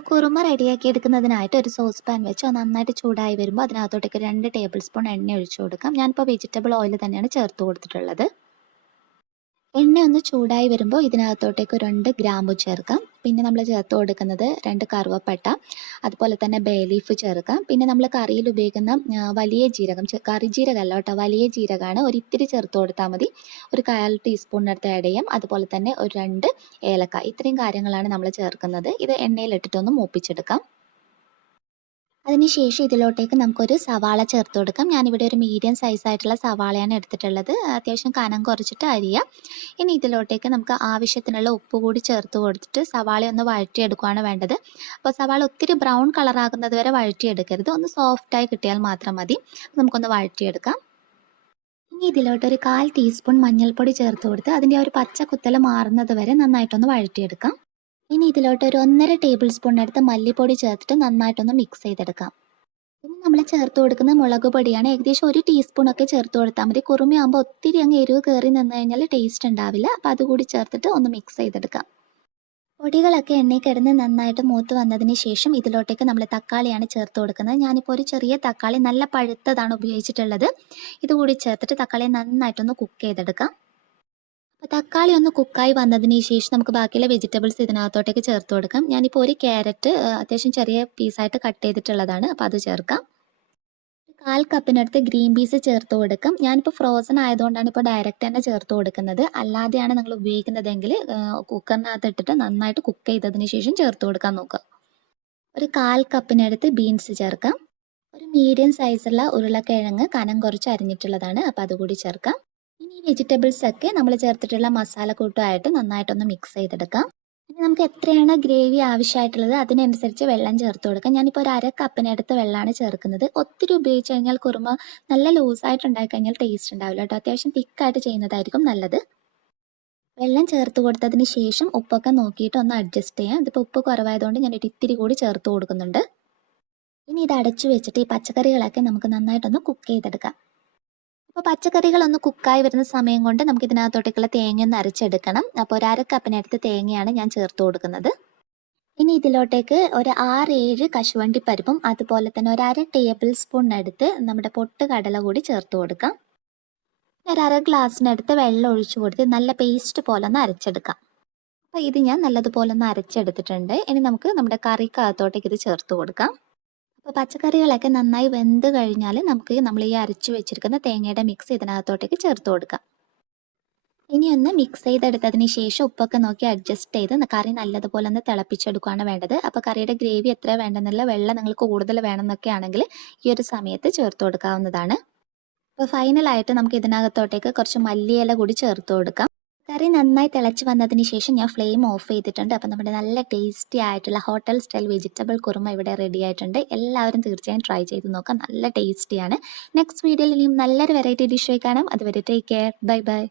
അപ്പോൾ കുറുമ റെഡിയാക്കി എടുക്കുന്നതിനായിട്ട് ഒരു സോസ് പാൻ വെച്ച് അത് നന്നായിട്ട് ചൂടായി വരുമ്പോൾ അതിനകത്തോട്ടേക്ക് 2 ടേബിൾ സ്പൂൺ എണ്ണ ഒഴിച്ചു കൊടുക്കാം. ഞാനിപ്പോൾ വെജിറ്റബിൾ ഓയിൽ തന്നെയാണ് ചേർത്ത് കൊടുത്തിട്ടുള്ളത്. എണ്ണ ഒന്ന് ചൂടായി വരുമ്പോൾ ഇതിനകത്തോട്ടേക്ക് 2 ഗ്രാമ്പു ചേർക്കാം. പിന്നെ നമ്മൾ ചേർത്ത് കൊടുക്കുന്നത് 2 കറുവപ്പട്ട, അതുപോലെ തന്നെ ബേ ലീഫ് ചേർക്കാം. പിന്നെ നമ്മൾ കറിയിൽ ഉപയോഗിക്കുന്ന വലിയ ജീരകം, കറി ജീരകമല്ല കേട്ടോ, വലിയ ജീരകമാണ്. ഒരിത്തിരി ചേർത്ത് കൊടുത്താൽ മതി. ഒരു 1/4 ടീസ്പൂണിനടുത്ത് ആഡ് ചെയ്യാം. അതുപോലെ തന്നെ ഒരു 2 ഏലക്ക. ഇത്രയും കാര്യങ്ങളാണ് നമ്മൾ ചേർക്കുന്നത്. ഇത് എണ്ണയിലിട്ടിട്ടൊന്ന് മൂപ്പിച്ചെടുക്കാം. അതിനുശേഷം ഇതിലോട്ടേക്ക് നമുക്കൊരു സവാള ചേർത്ത് കൊടുക്കാം. ഞാനിവിടെ ഒരു മീഡിയം സൈസായിട്ടുള്ള സവാളയാണ് എടുത്തിട്ടുള്ളത്. അത്യാവശ്യം കനം കുറച്ചിട്ട് അരിയുക. ഇനി ഇതിലോട്ടേക്ക് നമുക്ക് ആവശ്യത്തിനുള്ള ഉപ്പ് കൂടി ചേർത്ത് കൊടുത്തിട്ട് സവാള ഒന്ന് വഴറ്റിയെടുക്കുകയാണ് വേണ്ടത്. അപ്പോൾ സവാള ഒത്തിരി ബ്രൗൺ കളറാകുന്നത് വരെ വഴറ്റിയെടുക്കരുത്. ഒന്ന് സോഫ്റ്റായി കിട്ടിയാൽ മാത്രം മതി. നമുക്കൊന്ന് വഴറ്റിയെടുക്കാം. ഇനി ഇതിലോട്ട് ഒരു 1/4 ടീസ്പൂൺ മഞ്ഞൾപ്പൊടി ചേർത്ത് കൊടുത്ത് അതിൻ്റെ ഒരു പച്ച കുത്തൽ മാറുന്നത് വരെ നന്നായിട്ടൊന്ന് വഴറ്റിയെടുക്കാം. ഇനി ഇതിലോട്ട് ഒരു 1.5 ടേബിൾ സ്പൂണിനടുത്ത് മല്ലിപ്പൊടി ചേർത്തിട്ട് നന്നായിട്ടൊന്ന് മിക്സ് ചെയ്തെടുക്കാം. ഇനി നമ്മൾ ചേർത്ത് കൊടുക്കുന്ന മുളക് പൊടിയാണ്. ഏകദേശം 1 ടീസ്പൂണൊക്കെ ചേർത്ത് കൊടുത്താൽ മതി. കുറുമയാകുമ്പോൾ ഒത്തിരി അങ്ങ് എരിവ് കയറി നിന്ന് കഴിഞ്ഞാൽ ടേസ്റ്റ് ഉണ്ടാവില്ല. അപ്പോൾ അതുകൂടി ചേർത്തിട്ട് ഒന്ന് മിക്സ് ചെയ്തെടുക്കാം. പൊടികളൊക്കെ എണ്ണയിൽ കിടന്ന് നന്നായിട്ട് മൂത്ത് വന്നതിന് ശേഷം ഇതിലോട്ടേക്ക് നമ്മൾ തക്കാളിയാണ് ചേർത്ത് കൊടുക്കുന്നത്. ഞാനിപ്പോൾ ഒരു ചെറിയ തക്കാളി നല്ല പഴുത്തതാണ് ഉപയോഗിച്ചിട്ടുള്ളത്. ഇതുകൂടി ചേർത്തിട്ട് തക്കാളിയെ നന്നായിട്ടൊന്ന് കുക്ക് ചെയ്തെടുക്കാം. അപ്പോൾ തക്കാളി ഒന്ന് കുക്കായി വന്നതിന് ശേഷം നമുക്ക് ബാക്കിയുള്ള വെജിറ്റബിൾസ് ഇതിനകത്തോട്ടേക്ക് ചേർത്ത് കൊടുക്കാം. ഞാനിപ്പോൾ ഒരു ക്യാരറ്റ് അത്യാവശ്യം ചെറിയ പീസായിട്ട് കട്ട് ചെയ്തിട്ടുള്ളതാണ്. അപ്പോൾ അത് ചേർക്കാം. 1/4 കപ്പിനടുത്ത് ഗ്രീൻ പീസ് ചേർത്ത് കൊടുക്കാം. ഞാനിപ്പോൾ ഫ്രോസൺ ആയതുകൊണ്ടാണ് ഇപ്പോൾ ഡയറക്റ്റ് തന്നെ ചേർത്ത് കൊടുക്കുന്നത്. അല്ലാതെയാണ് നിങ്ങൾ ഉപയോഗിക്കുന്നതെങ്കിൽ കുക്കറിനകത്ത് ഇട്ടിട്ട് നന്നായിട്ട് കുക്ക് ചെയ്തതിന് ശേഷം ചേർത്ത് കൊടുക്കാൻ നോക്കുക. ഒരു 1/4 കപ്പിനടുത്ത് ബീൻസ് ചേർക്കാം. ഒരു മീഡിയം സൈസുള്ള ഉരുളക്കിഴങ്ങ് കനം കുറച്ച് അരിഞ്ഞിട്ടുള്ളതാണ്. അപ്പോൾ അതുകൂടി ചേർക്കാം. ഇനി ഈ വെജിറ്റബിൾസ് ഒക്കെ നമ്മൾ ചേർത്തിട്ടുള്ള മസാലക്കൂട്ടുമായിട്ട് നന്നായിട്ടൊന്ന് മിക്സ് ചെയ്തെടുക്കാം. ഇനി നമുക്ക് എത്രയാണ് ഗ്രേവി ആവശ്യമായിട്ടുള്ളത് അതിനനുസരിച്ച് വെള്ളം ചേർത്ത് കൊടുക്കാം. ഞാനിപ്പോൾ ഒരു 1/2 കപ്പിനടുത്ത് വെള്ളമാണ് ചേർക്കുന്നത്. ഒത്തിരി ഉപയോഗിച്ച് കഴിഞ്ഞാൽ കുറുമ നല്ല ലൂസായിട്ട് ഉണ്ടായി കഴിഞ്ഞാൽ ടേസ്റ്റ് ഉണ്ടാവില്ല കേട്ടോ. അത്യാവശ്യം തിക്കായിട്ട് ചെയ്യുന്നതായിരിക്കും നല്ലത്. വെള്ളം ചേർത്ത് കൊടുത്തതിന് ശേഷം ഉപ്പൊക്കെ നോക്കിയിട്ട് ഒന്ന് അഡ്ജസ്റ്റ് ചെയ്യാം. ഇതിപ്പോൾ ഉപ്പ് കുറവായതുകൊണ്ട് ഞാൻ ഒരു ഇത്തിരി കൂടി ചേർത്ത് കൊടുക്കുന്നുണ്ട്. ഇനി ഇത് അടച്ചു വെച്ചിട്ട് ഈ പച്ചക്കറികളൊക്കെ നമുക്ക് നന്നായിട്ടൊന്ന് കുക്ക് ചെയ്തെടുക്കാം. അപ്പോൾ പച്ചക്കറികളൊന്ന് കുക്കായി വരുന്ന സമയം കൊണ്ട് നമുക്ക് ഇതിനകത്തോട്ടേക്കുള്ള തേങ്ങ ഒന്ന് അരച്ചെടുക്കണം. അപ്പോൾ ഒരു 1/2 കപ്പിനടുത്ത് തേങ്ങയാണ് ഞാൻ ചേർത്ത് കൊടുക്കുന്നത്. ഇനി ഇതിലോട്ടേക്ക് ഒരു 6-7 കശുവണ്ടി പരിപ്പും അതുപോലെ തന്നെ ഒരു 1/2 ടേബിൾ സ്പൂണിനടുത്ത് നമ്മുടെ പൊട്ട് കടല കൂടി ചേർത്ത് കൊടുക്കാം. ഒരു 1/2 ഗ്ലാസ്സിനടുത്ത് വെള്ളം ഒഴിച്ചു കൊടുത്ത് നല്ല പേസ്റ്റ് പോലെ ഒന്ന് അരച്ചെടുക്കാം. അപ്പോൾ ഇത് ഞാൻ നല്ലതുപോലെ ഒന്ന് അരച്ചെടുത്തിട്ടുണ്ട്. ഇനി നമുക്ക് നമ്മുടെ കറിക്കകത്തോട്ടേക്ക് ഇത് ചേർത്ത് കൊടുക്കാം. അപ്പോൾ പച്ചക്കറികളൊക്കെ നന്നായി വെന്ത് കഴിഞ്ഞാൽ നമുക്ക് നമ്മൾ ഈ അരച്ചു വെച്ചിരിക്കുന്ന തേങ്ങയുടെ മിക്സ് ഇതിനകത്തോട്ടേക്ക് ചേർത്ത് കൊടുക്കാം. ഇനി ഒന്ന് മിക്സ് ചെയ്തെടുത്തതിന് ശേഷം ഉപ്പൊക്കെ നോക്കി അഡ്ജസ്റ്റ് ചെയ്ത് കറി നല്ലതുപോലെ ഒന്ന് തിളപ്പിച്ചെടുക്കുകയാണ് വേണ്ടത്. അപ്പോൾ കറിയുടെ ഗ്രേവി എത്ര വേണ്ടെന്നുള്ള വെള്ളം നിങ്ങൾക്ക് കൂടുതൽ വേണമെന്നൊക്കെ ആണെങ്കിൽ ഈ ഒരു സമയത്ത് ചേർത്ത് കൊടുക്കാവുന്നതാണ്. അപ്പോൾ ഫൈനലായിട്ട് നമുക്ക് ഇതിനകത്തോട്ടേക്ക് കുറച്ച് മല്ലിയില കൂടി ചേർത്ത് കൊടുക്കാം. കറി നന്നായി തിളച്ച് വന്നതിന് ശേഷം ഞാൻ ഫ്ലെയിം ഓഫ് ചെയ്തിട്ടുണ്ട്. അപ്പോൾ നമ്മുടെ നല്ല ടേസ്റ്റി ആയിട്ടുള്ള ഹോട്ടൽ സ്റ്റൈൽ വെജിറ്റബിൾ കുറുമ ഇവിടെ റെഡി ആയിട്ടുണ്ട്. എല്ലാവരും തീർച്ചയായും ട്രൈ ചെയ്ത് നോക്കാം. നല്ല ടേസ്റ്റിയാണ്. നെക്സ്റ്റ് വീഡിയോയിൽ ഇനിയും നല്ലൊരു വെറൈറ്റി ഡിഷ് ആയി കാണാം. അതുവരെ ടേക്ക് കെയർ. Bye bye.